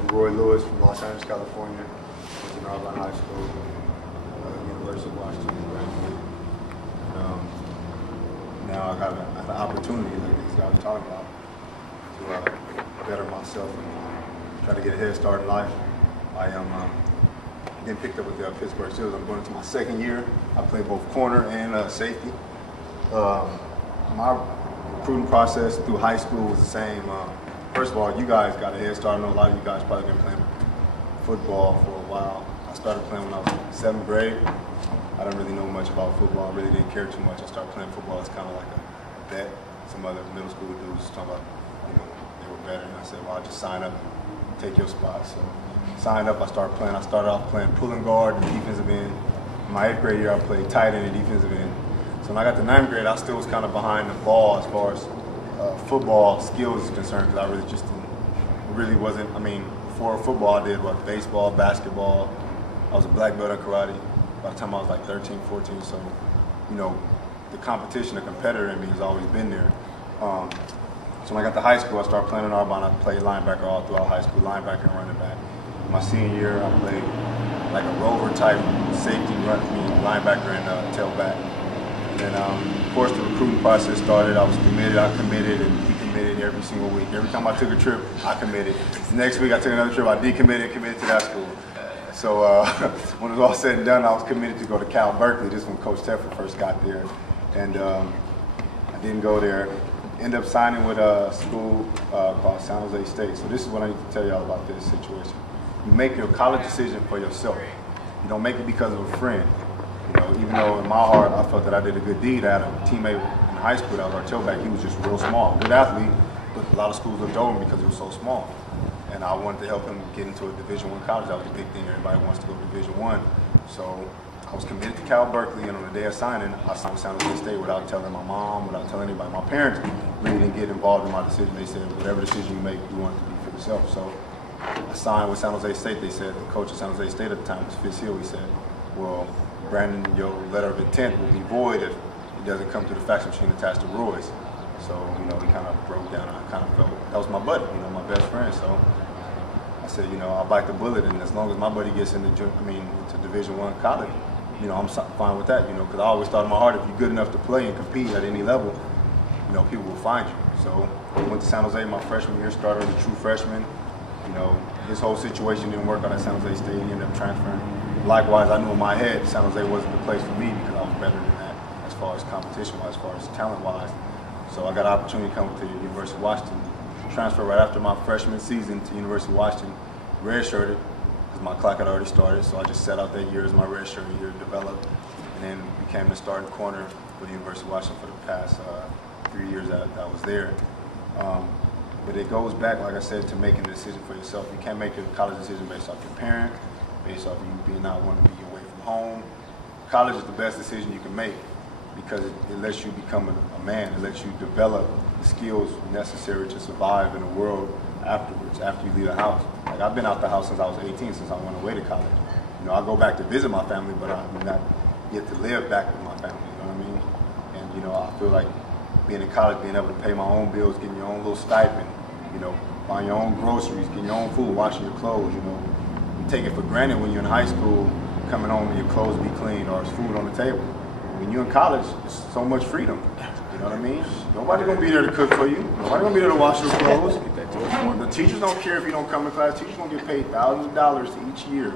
I'm Roy Lewis from Los Angeles, California. I was in Irvine High School, University of Washington, graduated. Now I have an opportunity, like these guys were talking about, to better myself and try to get a head start in life. I am getting picked up with the Pittsburgh Steelers. I'm going into my second year. I play both corner and safety. My recruiting process through high school was the same. First of all, you guys got a head start. I know a lot of you guys probably been playing football for a while. I started playing when I was in 7th grade. I didn't really know much about football. I really didn't care too much. I started playing football as kind of like a bet. Some other middle school dudes talking about, they were better. And I said, well, I'll just sign up and take your spot. So signed up, I started playing. I started off playing pulling guard and defensive end. In my 8th grade year, I played tight end and defensive end. So when I got to 9th grade, I still was kind of behind the ball as far as football skills is concerned, because I really just wasn't, before football I did baseball, basketball. I was a black belt in karate by the time I was like 13, 14. So, the competition, the competitor in me has always been there. So when I got to high school, I started playing in Arbonne. I played linebacker all throughout high school, linebacker and running back. My senior year, I played like a rover type safety, linebacker and tailback. And of course, the recruiting process started. I was committed, I committed, and decommitted every single week. Every time I took a trip, I committed. The next week, I took another trip, I decommitted, committed to that school. So when it was all said and done, I was committed to go to Cal Berkeley. This is when Coach Teffer first got there. And I didn't go there. Ended up signing with a school called San Jose State. So this is what I need to tell y'all about this situation. You make your college decision for yourself. You don't make it because of a friend. Even though in my heart I felt that I did a good deed. I had a teammate in high school that was our tailback. He was just real small, good athlete, but a lot of schools looked over him because he was so small. And I wanted to help him get into a Division I college. That was a big thing. Everybody wants to go to Division I. So I was committed to Cal Berkeley, and on the day of signing, I signed with San Jose State without telling my mom, without telling anybody. My parents really didn't get involved in my decision. They said, whatever decision you make, you want it to be for yourself. So I signed with San Jose State. They said, the coach of San Jose State at the time was Fitz Hill. He said, well, Brandon, your letter of intent will be void if it doesn't come to the fax machine attached to Roy's. So, he kind of broke down. I kind of felt, that was my buddy, my best friend. So I said, I'll bite the bullet, and as long as my buddy gets into Division I college, I'm fine with that, because I always thought in my heart, if you're good enough to play and compete at any level, people will find you. So I went to San Jose my freshman year, started as a true freshman. His whole situation didn't work out at San Jose State. He ended up transferring. Likewise, I knew in my head San Jose wasn't the place for me because I was better than that as far as competition-wise, as far as talent-wise. So I got an opportunity to come to the University of Washington, transfer right after my freshman season to University of Washington, redshirted because my clock had already started. So I just sat out that year as my redshirt year developed, and then became the starting corner for the University of Washington for the past 3 years that I was there. But it goes back, like I said, to making a decision for yourself. You can't make a college decision based off your parent, based off you not wanting to be away from home. College is the best decision you can make because it lets you become a man. It lets you develop the skills necessary to survive in the world afterwards, after you leave the house. Like, I've been out the house since I was 18, since I went away to college. I go back to visit my family, but I'm not yet to live back with my family, you know what I mean? And, I feel like being in college, being able to pay my own bills, getting your own little stipend, buying your own groceries, getting your own food, washing your clothes, You take it for granted when you're in high school, coming home and your clothes be clean or there's food on the table. When you're in college, it's so much freedom. You know what I mean? Nobody's gonna be there to cook for you. Nobody's gonna be there to wash your clothes. The teachers don't care if you don't come to class. Teachers gonna get paid thousands of dollars each year,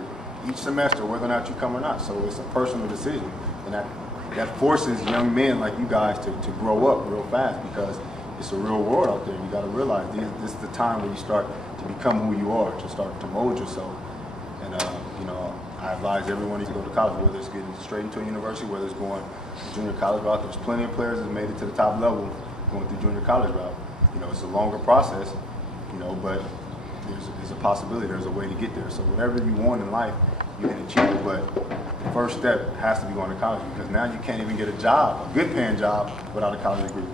each semester, whether or not you come or not. So it's a personal decision, and that forces young men like you guys to grow up real fast because it's a real world out there. You got to realize this is the time when you start to become who you are, to start to mold yourself. And I advise everyone to go to college, whether it's getting straight into a university, whether it's going to junior college route. There's plenty of players that made it to the top level going through junior college route. It's a longer process, but there's a possibility, there's a way to get there. So whatever you want in life, you can achieve it. But the first step has to be going to college because now you can't even get a job, a good paying job, without a college degree.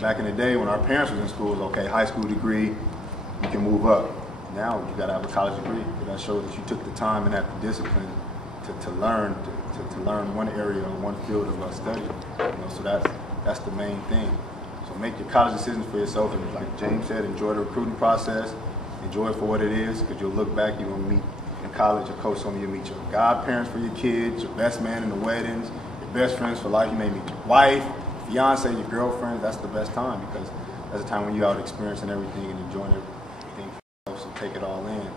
Back in the day when our parents was in school, it was okay, high school degree, you can move up. Now you got to have a college degree. That shows that you took the time and had the discipline to learn to learn one area or one field of study. So that's the main thing. So make your college decisions for yourself, and like James said, enjoy the recruiting process. enjoy it for what it is, because you'll look back, you're going to meet in college, your coach told me you'll meet your godparents for your kids, your best man in the weddings, your best friends for life. You may meet your wife, fiance, your girlfriend. That's the best time, because that's the time when you're out experiencing everything and enjoying everything. So take it all in.